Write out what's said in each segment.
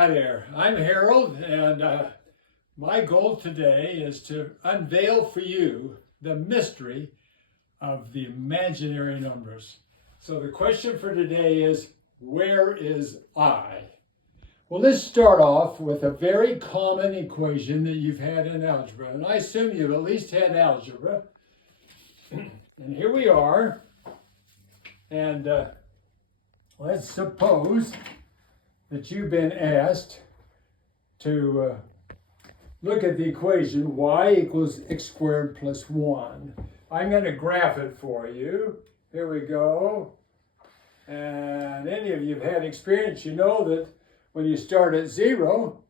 Hi there, I'm Harold, and my goal today is to unveil for you the mystery of the imaginary numbers. So the question for today is, where is I? Well, let's start off with a very common equation that you've had in algebra, and I assume you've at least had algebra. And here we are, and let's suppose that you've been asked to look at the equation y equals x squared plus 1. I'm going to graph it for you. Here we go. And any of you have had experience, you know that when you start at 0,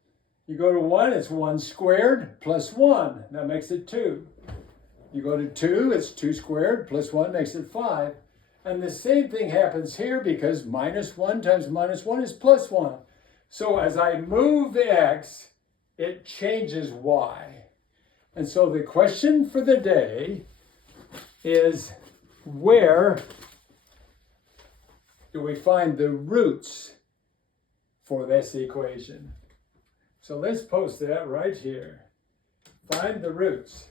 you go to 1, it's 1 squared plus 1. That makes it 2. You go to 2, it's 2 squared plus 1 makes it 5. And the same thing happens here because minus 1 times minus 1 is plus 1. So as I move x, it changes y. And so the question for the day is, where do we find the roots for this equation? So let's post that right here. Find the roots.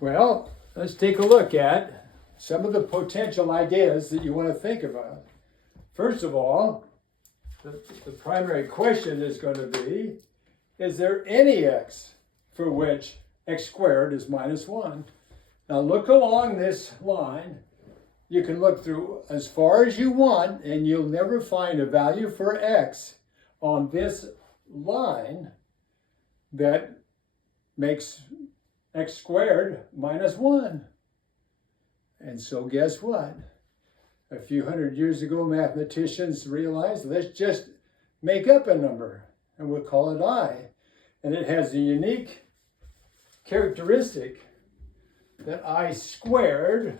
Well, let's take a look at some of the potential ideas that you want to think about. First of all, the primary question is going to be, is there any x for which x squared is minus 1? Now look along this line. You can look through as far as you want, and you'll never find a value for x on this line that makes x squared minus 1. And so guess what? A few hundred years ago, mathematicians realized, let's just make up a number, and we'll call it I. And it has a unique characteristic that I squared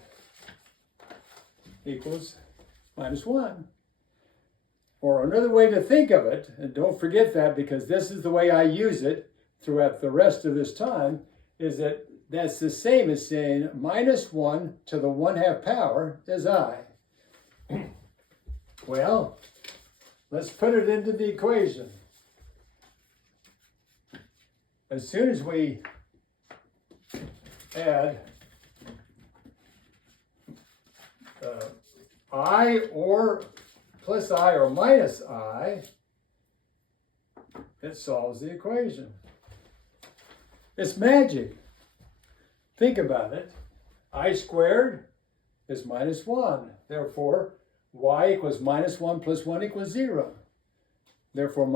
equals minus 1. Or another way to think of it, and don't forget that because this is the way I use it throughout the rest of this time, is that that's the same as saying minus 1 to the 1/2 power is I. Well, let's put it into the equation. As soon as we add I or plus I or minus I, it solves the equation. It's magic. Think about it. I squared is minus 1. Therefore, y equals minus 1 plus 1 equals 0. Therefore,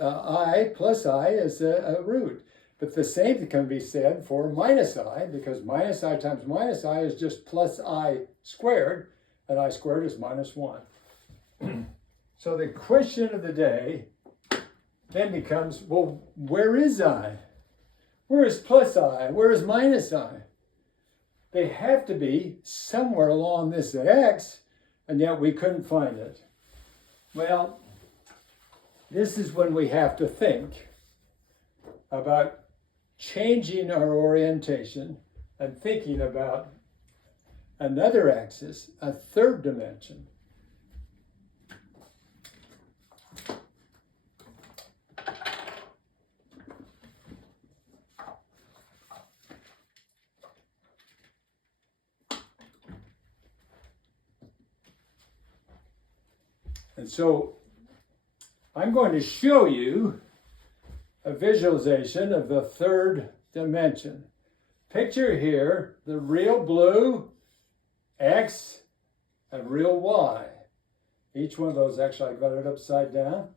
I plus I is a root. But the same thing can be said for minus I, because minus I times minus I is just plus I squared, and I squared is minus 1. So the question of the day then becomes, well, where is I? Where is plus I? Where is minus I? They have to be somewhere along this x, and yet we couldn't find it. Well, this is when we have to think about changing our orientation and thinking about another axis, a third dimension. And so I'm going to show you a visualization of the third dimension. Picture here the real blue x and real y. Each one of those, actually, I got it upside down.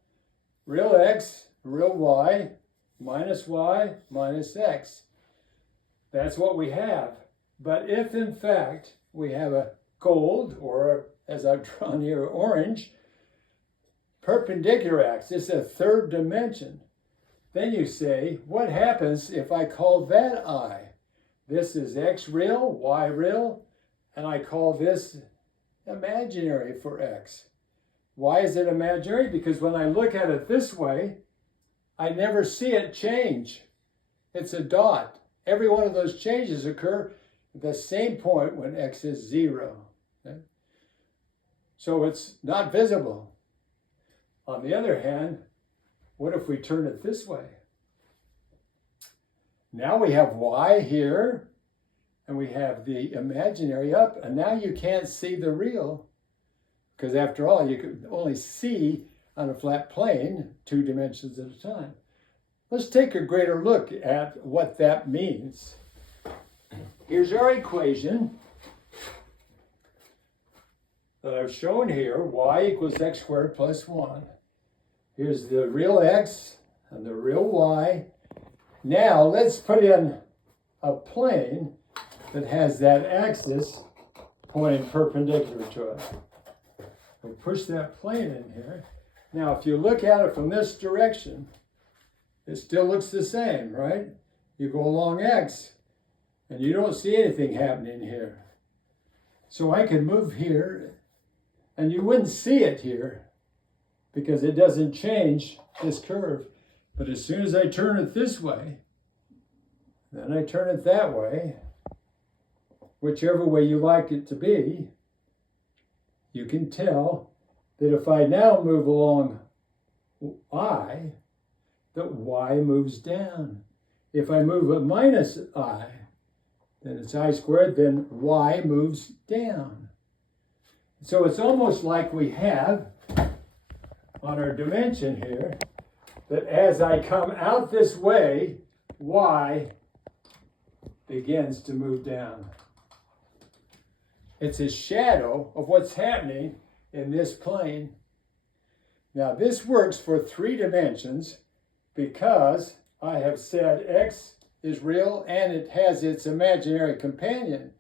Real x, real y, minus x. That's what we have. But if, in fact, we have a gold, or as I've drawn here, orange, perpendicular axis, a third dimension, then you say, what happens if I call that I? This is x real, y real, and I call this imaginary for x. Why is it imaginary? Because when I look at it this way, I never see it change. It's a dot. Every one of those changes occur at the same point when x is 0. Okay? So it's not visible. On the other hand, what if we turn it this way? Now we have y here, and we have the imaginary up, and now you can't see the real, because after all, you can only see on a flat plane 2 dimensions at a time. Let's take a greater look at what that means. Here's our equation that I've shown here, y equals x squared plus 1. Here's the real x and the real y. Now let's put in a plane that has that axis pointing perpendicular to it. We push that plane in here. Now if you look at it from this direction, it still looks the same, right? You go along x and you don't see anything happening here. So I can move here and you wouldn't see it here because it doesn't change this curve. But as soon as I turn it this way, then I turn it that way, whichever way you like it to be, you can tell that if I now move along I, that y moves down. If I move a minus I, then it's I squared, then y moves down. So it's almost like we have on our dimension here that as I come out this way, y begins to move down. It's a shadow of what's happening in this plane. Now this works for 3 dimensions because I have said x is real and it has its imaginary companion.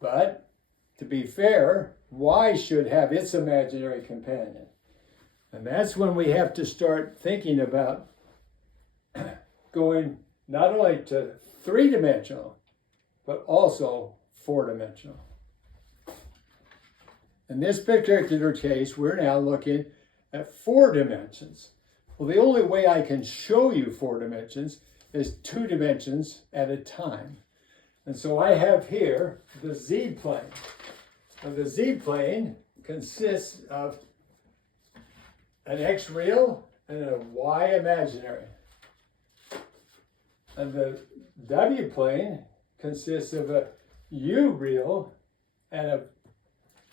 But to be fair, y should have its imaginary companion. And that's when we have to start thinking about going not only to 3-dimensional, but also 4-dimensional. In this particular case, we're now looking at 4 dimensions. Well, the only way I can show you 4 dimensions is 2 dimensions at a time. And so I have here the z-plane. And the z-plane consists of an x real and a y imaginary. And the w-plane consists of a u real and a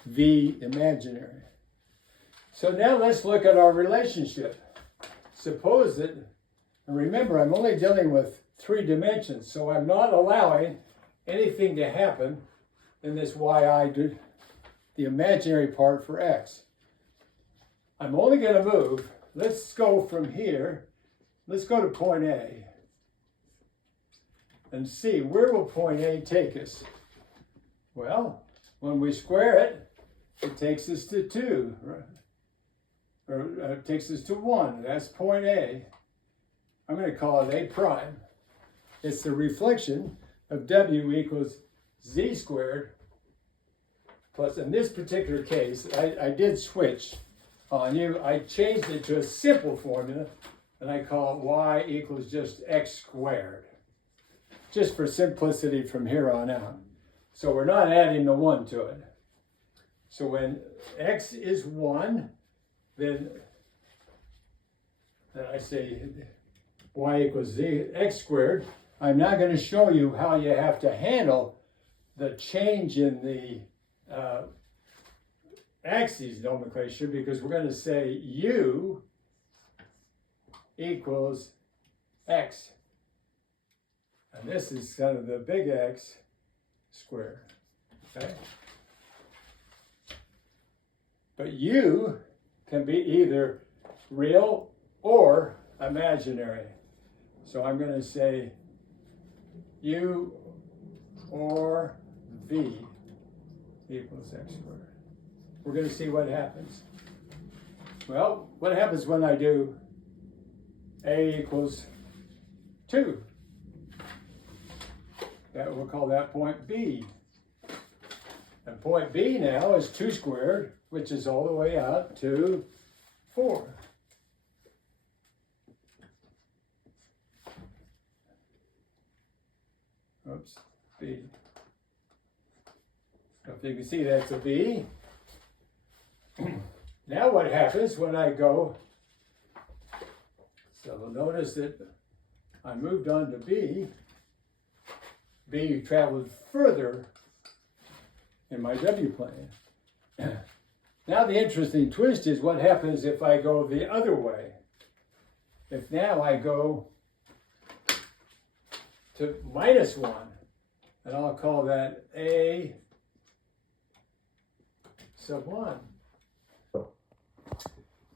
v imaginary. So now let's look at our relationship. Suppose that, and remember, I'm only dealing with 3 dimensions, so I'm not allowing anything to happen in this yi, the imaginary part for x. I'm only going to move, let's go from here, let's go to point A and see where will point A take us. Well, when we square it, it takes us to 2, right? Or it takes us to 1. That's point A. I'm going to call it A prime. It's the reflection of w equals z squared plus, in this particular case, I did switch on you. I changed it to a simple formula, and I call it y equals just x squared, just for simplicity from here on out. So we're not adding the 1 to it. So when x is 1, then I say y equals z x squared. I'm now going to show you how you have to handle the change in the axes nomenclature, because we're going to say u equals x. And this is kind of the big X squared, okay? But u can be either real or imaginary. So I'm going to say u or v equals x squared. We're going to see what happens. Well, what happens when I do a equals 2? We'll call that point B. And point B now is 2 squared, which is all the way out to 4. Oops, B. If you can see, that's a B. Now what happens when I go, so notice that I moved on to B. B traveled further in my W plane. Now the interesting twist is what happens if I go the other way. If now I go to -1, and I'll call that A sub 1.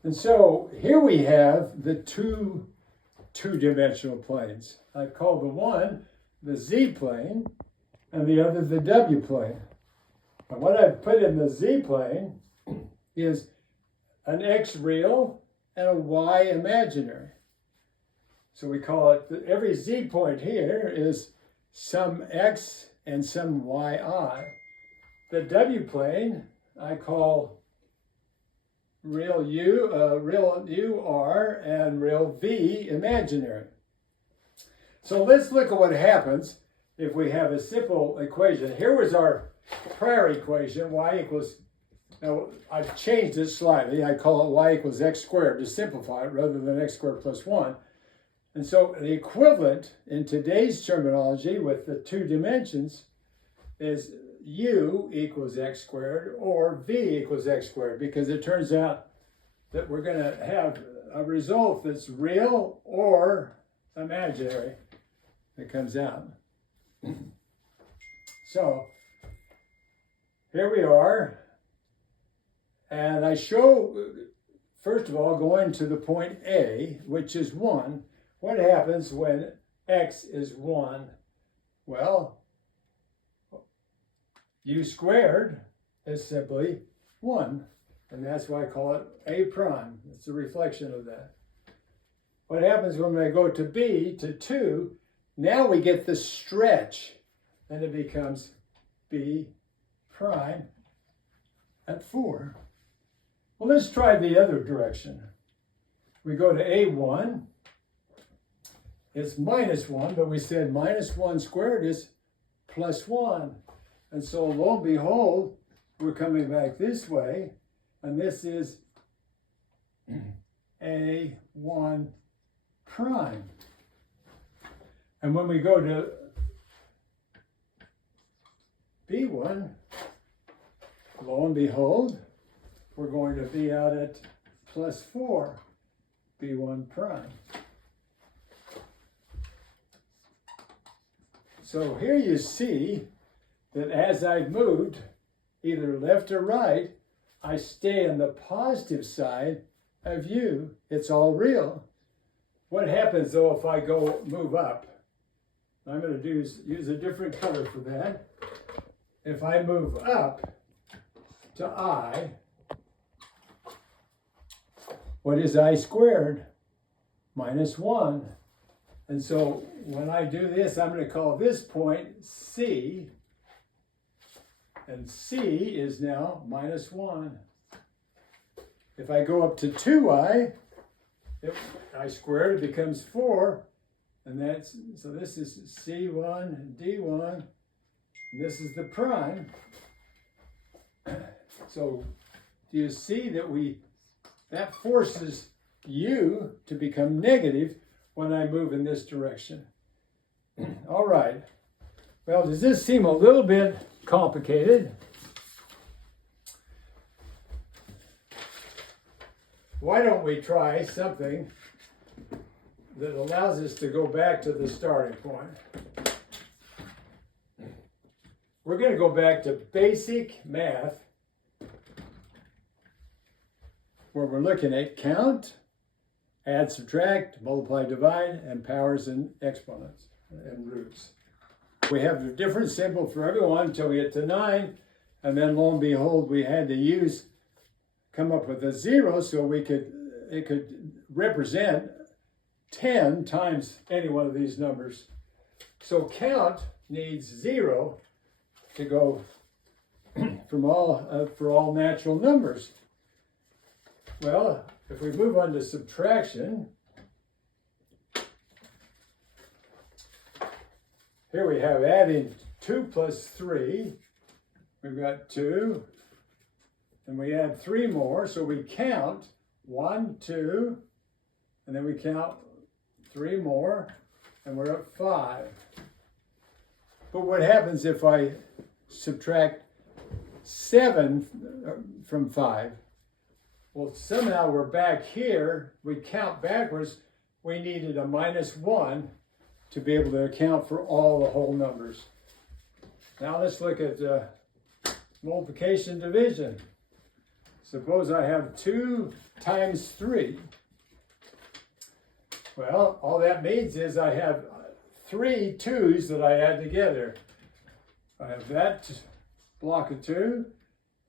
And so here we have the two-dimensional planes. I call the one the Z plane and the other the W plane. And what I've put in the Z plane is an X real and a Y imaginary. So we call it, every Z point here is some X and some YI. The W plane I call real U R and real V imaginary. So let's look at what happens if we have a simple equation. Here was our prior equation, y equals, now I've changed it slightly. I call it y equals x squared to simplify it rather than x squared plus 1. And so the equivalent in today's terminology with the two dimensions is u equals x squared or v equals x squared, because it turns out that we're going to have a result that's real or imaginary that comes out. So here we are, and I show, first of all, going to the point A, which is 1. What happens when x is 1? Well, u squared is simply 1, and that's why I call it A prime. It's a reflection of that. What happens when I go to B, to 2, now we get the stretch, and it becomes B prime at 4. Well, let's try the other direction. We go to A1, it's -1, but we said -1 squared is plus 1. And so lo and behold, we're coming back this way, and this is A1 prime. And when we go to B1, lo and behold, we're going to be out at plus 4, B1 prime. So here you see that as I've moved either left or right, I stay on the positive side of U. It's all real. What happens though if I move up? I'm going to use a different color for that. If I move up to I, what is I squared? -1. And so when I do this, I'm going to call this point C, and C is now -1. If I go up to 2i, I squared, it becomes 4, and so this is C1 and D1, and this is the prime. So do you see that forces U to become negative when I move in this direction? All right. Well, does this seem a little bit complicated? Why don't we try something that allows us to go back to the starting point? We're going to go back to basic math, where we're looking at count, add, subtract, multiply, divide, and powers and exponents and roots. We have a different symbol for everyone until we get to 9, and then lo and behold, we had to come up with a 0 so it could represent 10 times any one of these numbers. So count needs 0 to go for all natural numbers. Well, if we move on to subtraction, here we have adding 2 plus 3. We've got 2 and we add 3 more, so we count 1, 2, and then we count 3 more, and we're at 5. But what happens if I subtract 7 from 5? Well, somehow we're back here. We count backwards. We needed a -1 to be able to account for all the whole numbers. Now let's look at multiplication division. Suppose I have 2 times 3. Well, all that means is I have 3 2's that I add together. I have that block of 2,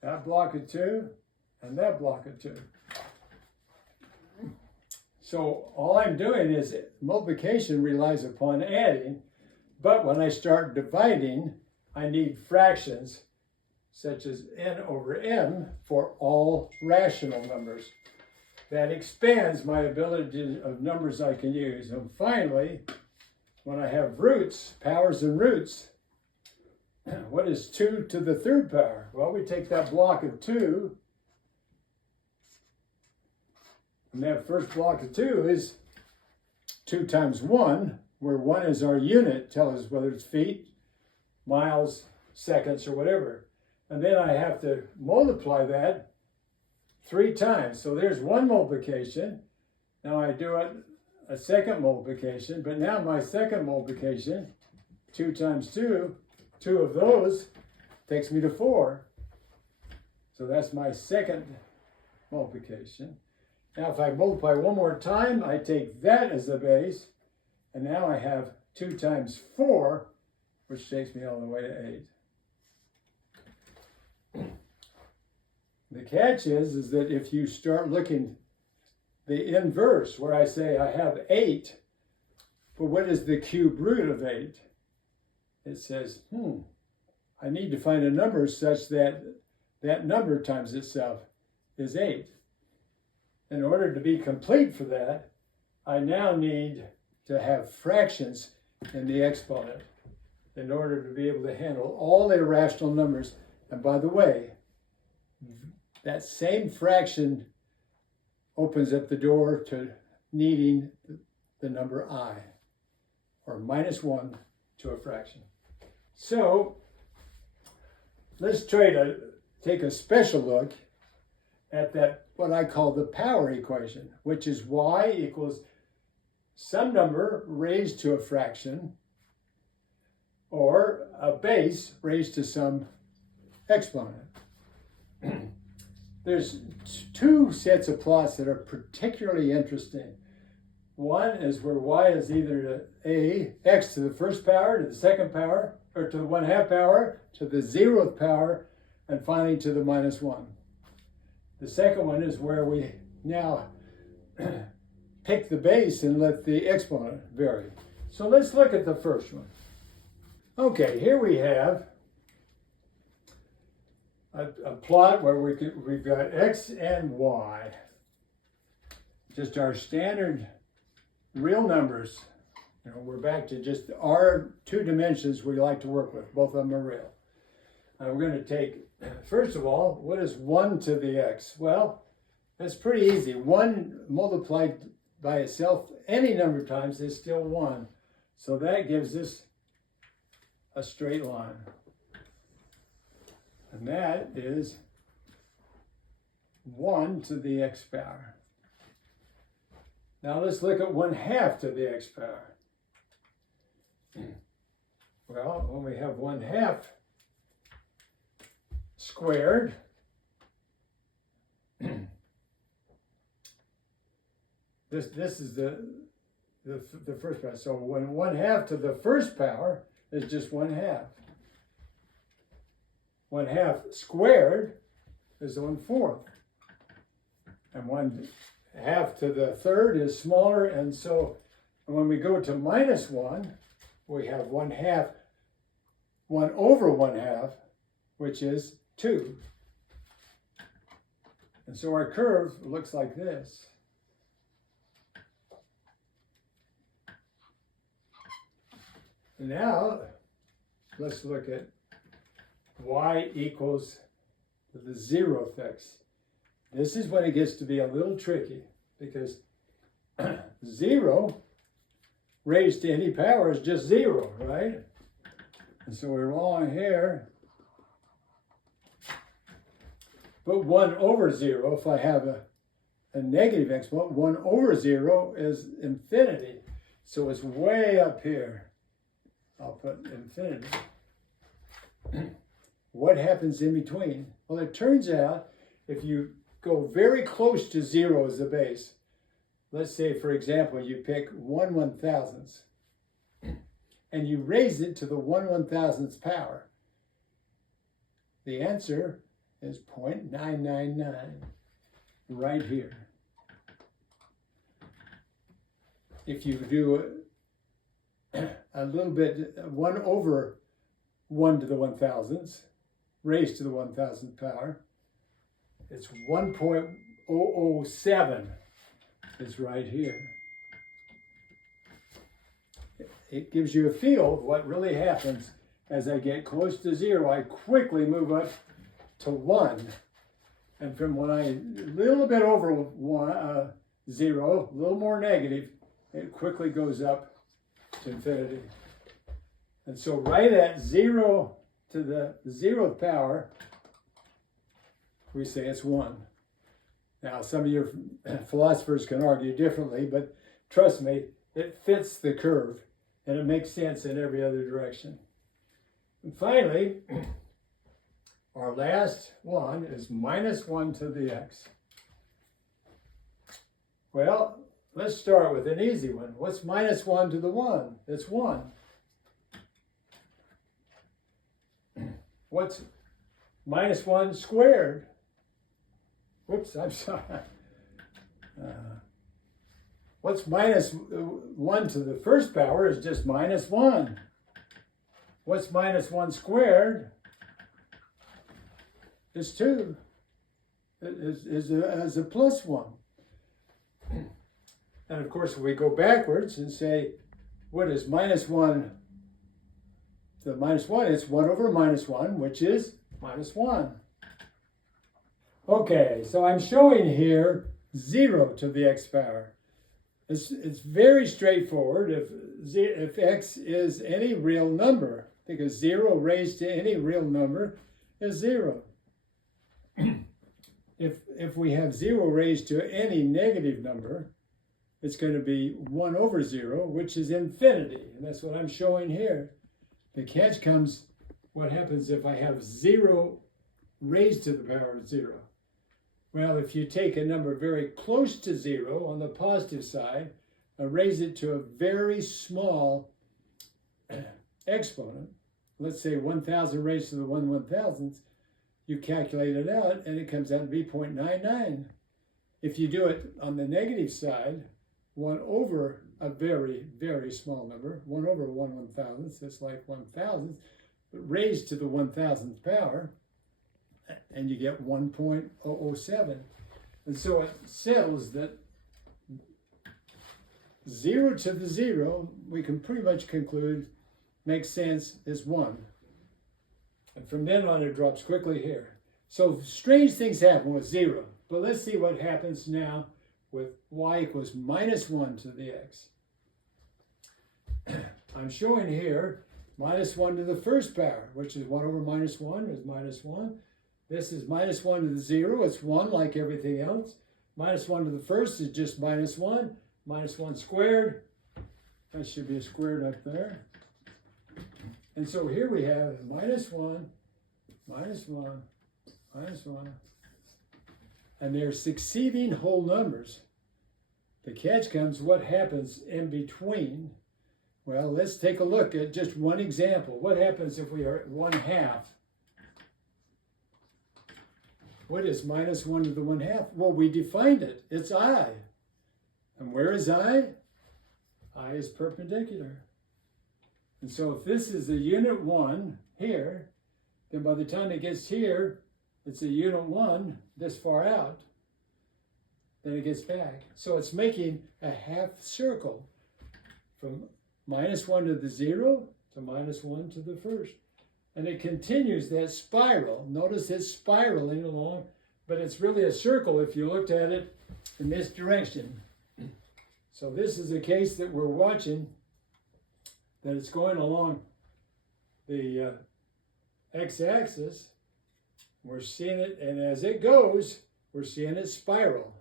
that block of 2, and that block of 2. So all I'm doing is multiplication relies upon adding, but when I start dividing, I need fractions such as n over m for all rational numbers. That expands my ability of numbers I can use. And finally, when I have roots, powers and roots, what is 2 to the 3rd power? Well, we take that block of 2, and that first block of 2 is 2 times 1, where 1 is our unit, tells us whether it's feet, miles, seconds, or whatever. And then I have to multiply that 3 times. So there's one multiplication. Now I do a second multiplication, but now my second multiplication, 2 times 2, 2 of those takes me to 4. So that's my second multiplication. Now if I multiply one more time, I take that as the base, and now I have 2 times 4, which takes me all the way to 8. The catch is that if you start looking the inverse, where I say I have 8, but what is the cube root of 8? It says, I need to find a number such that that number times itself is 8. In order to be complete for that, I now need to have fractions in the exponent in order to be able to handle all the irrational numbers. And by the way, that same fraction opens up the door to needing the number I, or -1 to a fraction. So let's try to take a special look at that, what I call the power equation, which is y equals some number raised to a fraction, or a base raised to some exponent. There's 2 sets of plots that are particularly interesting. One is where y is either x to the first power, to the second power, or to the 1/2 power, to the 0th power, and finally to the -1. The second one is where we now pick the base and let the exponent vary. So let's look at the first one. Okay, here we have a plot where we've got x and y, just our standard real numbers. You know, we're back to just our 2 dimensions we like to work with. Both of them are real. We're going to take, first of all, what is 1 to the x? Well, that's pretty easy. 1 multiplied by itself any number of times is still 1. So that gives us a straight line. And that is 1 to the x power. Now let's look at 1/2 to the x power. Well, when we have 1/2 squared, this is the first power. So when 1/2 to the first power is just 1/2. 1/2 squared is 1/4. And 1/2 to the third is smaller, and so when we go to -1, we have 1/2, 1 over 1/2, which is 2. And so our curve looks like this. Now, let's look at y equals to the 0th x. This is when it gets to be a little tricky, because 0 raised to any power is just 0, right? And so we're along here. But 1 over 0, if I have a negative exponent, 1 over 0 is infinity. So it's way up here. I'll put infinity. What happens in between? Well, it turns out if you go very close to 0 as the base, let's say, for example, you pick 1/1000th, and you raise it to the 1/1000th power, the answer is 0.999 right here. If you do a little bit, 1 over 1 to the 1000th, raised to the 1000th power, it's 1.007. It's right here. It gives you a feel of what really happens as I get close to 0. I quickly move up to 1. And from when I, a little bit over 0, a little more negative, it quickly goes up to infinity. And so right at 0 to the 0th power, we say it's 1. Now, some of your philosophers can argue differently, but trust me, it fits the curve, and it makes sense in every other direction. And finally, our last one is -1 to the x. Well, let's start with an easy one. What's -1 to the 1? It's 1. What's -1 squared? Whoops, I'm sorry. What's -1 to the first power is just -1. What's -1 squared is 2. Is a +1. And of course, we go backwards and say, what is -1 to the -1? It's 1 over -1, which is -1. Okay, so I'm showing here 0 to the x power. It's very straightforward if x is any real number, because 0 raised to any real number is 0. If we have 0 raised to any negative number, it's going to be 1 over 0, which is infinity. And that's what I'm showing here. The catch comes, what happens if I have 0 raised to the power of 0? Well, if you take a number very close to 0 on the positive side and raise it to a very small exponent, let's say 1,000 raised to the 1/1000th, you calculate it out and it comes out to be 0.99. If you do it on the negative side, 1 over a very, very small number, 1 over 1/1000th, that's like 1,000th, but raised to the 1,000th power, and you get 1.007. And so it settles that 0 to the 0, we can pretty much conclude, makes sense, is 1. And from then on, it drops quickly here. So strange things happen with 0. But let's see what happens now with y equals -1 to the x. I'm showing here -1 to the first power, which is 1 over -1 is -1. This is -1 to the 0. It's 1 like everything else. -1 to the first is just -1. -1 squared. That should be squared up there. And so here we have -1, -1, -1. And they're succeeding whole numbers. The catch comes, what happens in between? Well, let's take a look at just one example. What happens if we are at 1/2? What is -1 to the 1/2? Well, we defined it. It's I. And where is I? I is perpendicular. And so if this is a unit 1 here, then by the time it gets here, it's a unit 1 this far out. Then it gets back. So it's making a half circle from -1 to the 0 to -1 to the first. and it continues that spiral. Notice it's spiraling along, but it's really a circle if you looked at it in this direction. So this is a case that we're watching, that it's going along the x-axis. We're seeing it, and as it goes, we're seeing it spiral,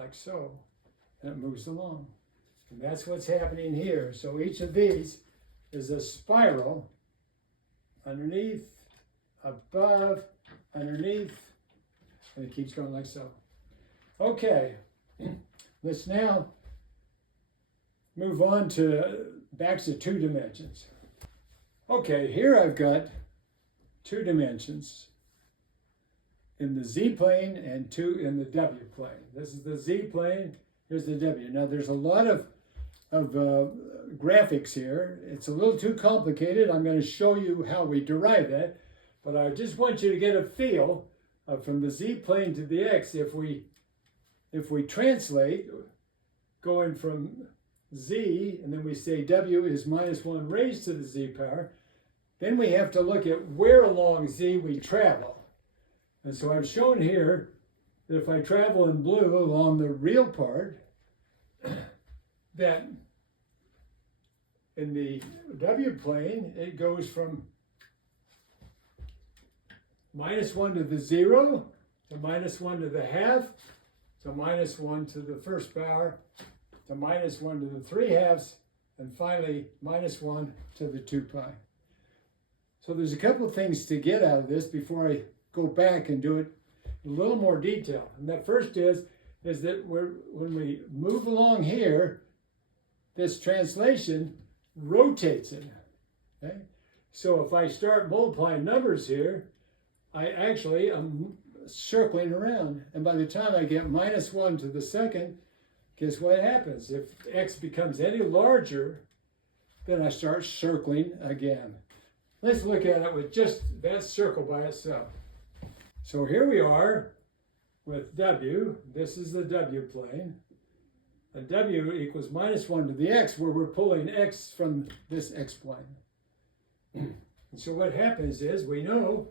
like so, and it moves along. And that's what's happening here. So each of these is a spiral, underneath, above, underneath, and it keeps going like so. Okay, let's now move on to back to 2 dimensions. Okay, here I've got 2 dimensions in the z-plane and 2 in the w-plane. This is the z-plane, here's the w. Now there's a lot of graphics here. It's a little too complicated. I'm going to show you how we derive that, but I just want you to get a feel from the z-plane to the x. If we translate, going from z, and then we say w is minus 1 raised to the z power, then we have to look at where along z we travel. And so I've shown here that if I travel in blue along the real part, that in the w plane, it goes from minus 1 to the 0, to minus 1 to the half, to minus 1 to the first power, to minus 1 to the 3/2, and finally minus 1 to the 2 pi. So there's a couple of things to get out of this before I go back and do it in a little more detail. And that first is that when we move along here, this translation rotates it. Okay? So if I start multiplying numbers here, I actually am circling around. And by the time I get minus 1 to the second, guess what happens? If x becomes any larger, then I start circling again. Let's look at it with just that circle by itself. So here we are with w. This is the w plane. And w equals minus 1 to the x, where we're pulling x from this x plane. And so what happens is we know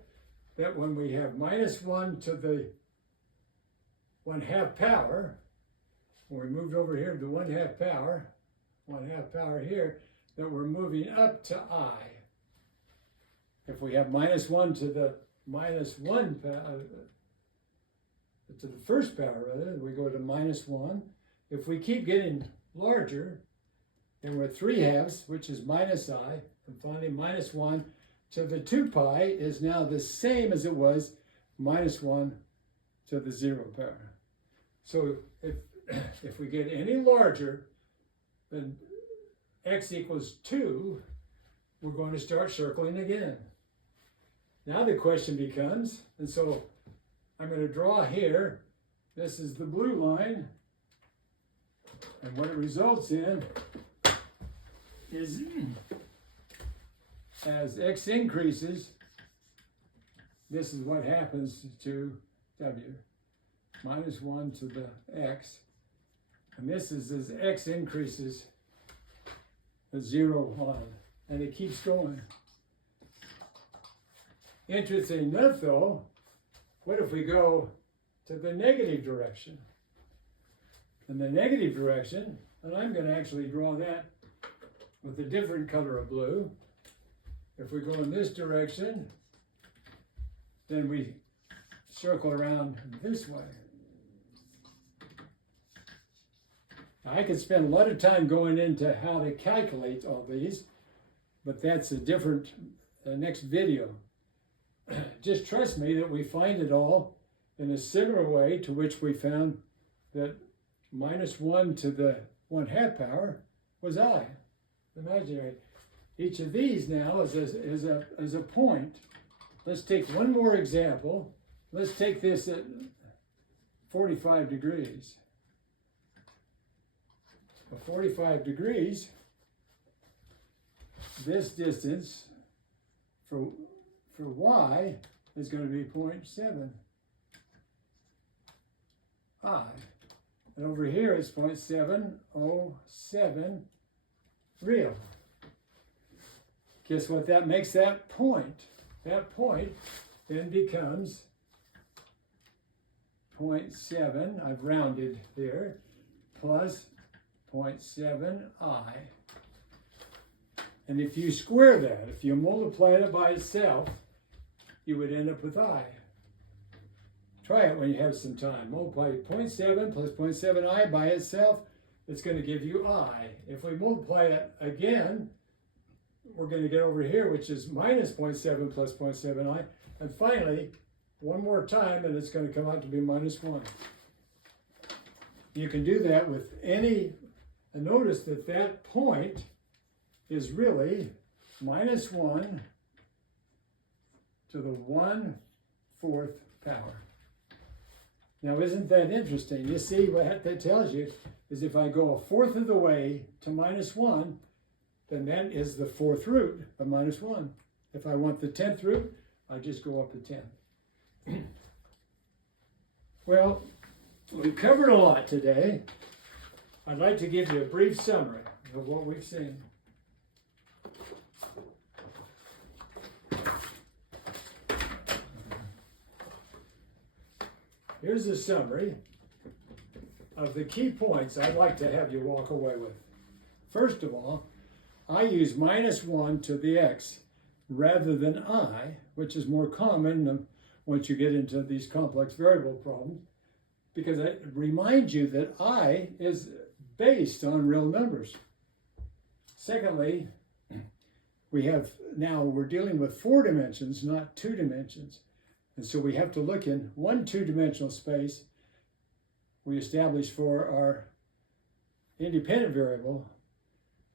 that when we have minus 1 to the 1/2 power, when we moved over here to the 1/2 power here, that we're moving up to I. If we have minus 1 to the minus 1 to the first power, rather, we go to minus 1. If we keep getting larger, then we're 3/2, which is minus I, and finally minus 1 to the 2 pi is now the same as it was minus 1 to the 0 power. So if we get any larger than x equals 2, we're going to start circling again. Now the question becomes, and so I'm going to draw here, this is the blue line, and what it results in is as x increases, this is what happens to w, minus 1 to the x, and this is as x increases, the 0, 1, and it keeps going. Interesting enough, though, what if we go to the negative direction? In the negative direction, and I'm going to actually draw that with a different color of blue. If we go in this direction, then we circle around this way. Now, I could spend a lot of time going into how to calculate all these, but that's a different next video. Just trust me that we find it all in a similar way to which we found that minus 1 to the 1/2 power was I, imaginary. Each of these now is a point. Let's take one more example. Let's take this at 45 degrees. At 45 degrees, this distance for y is going to be 0.7 I. And over here it's 0.707 real. guess what that makes that point? That point then becomes 0.7, I've rounded here, plus 0.7i. And if you square that, if you multiply it by itself, you would end up with I. Try it when you have some time. Multiply 0.7 plus 0.7i by itself, it's going to give you I. If we multiply it again, we're going to get over here, which is minus 0.7 plus 0.7i. And finally, one more time, and it's going to come out to be minus 1. You can do that with any, and notice that that point is really minus 1 to the 1/4 power. Now, isn't that interesting? You see, what that tells you is if I go 1/4 of the way to minus 1, then that is the 4th root of minus 1. If I want the 10th root, I just go up to 10. Well, we've covered a lot today. I'd like to give you a brief summary of what we've seen. Here's a summary of the key points I'd like to have you walk away with. First of all, I use minus 1 to the x rather than I, which is more common once you get into these complex variable problems, because I remind you that I is based on real numbers. Secondly, we're dealing with 4 dimensions, not 2 dimensions. And so we have to look in one 2-dimensional space we establish for our independent variable,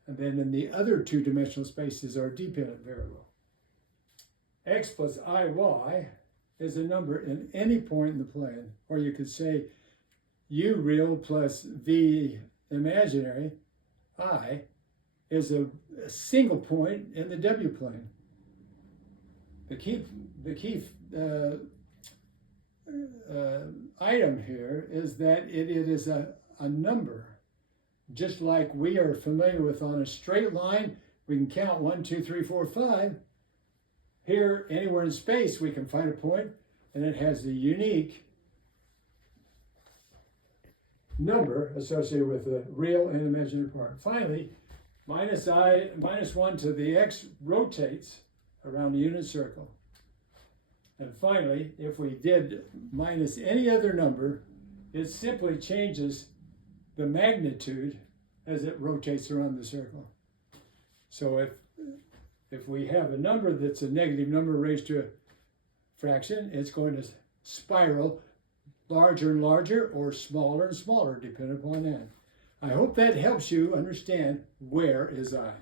and then in the other 2-dimensional space is our dependent variable. X plus IY is a number in any point in the plane, or you could say U real plus V imaginary, I, is a single point in the W plane. The key item here is that it is a number. Just like we are familiar with on a straight line, we can count 1, 2, 3, 4, 5. Here, anywhere in space, we can find a point, and it has a unique number associated with the real and imaginary part. Finally, minus 1 to the x rotates around a unit circle. And finally, if we did minus any other number, it simply changes the magnitude as it rotates around the circle. So if we have a number that's a negative number raised to a fraction, it's going to spiral larger and larger or smaller and smaller, depending upon that. I hope that helps you understand where is I.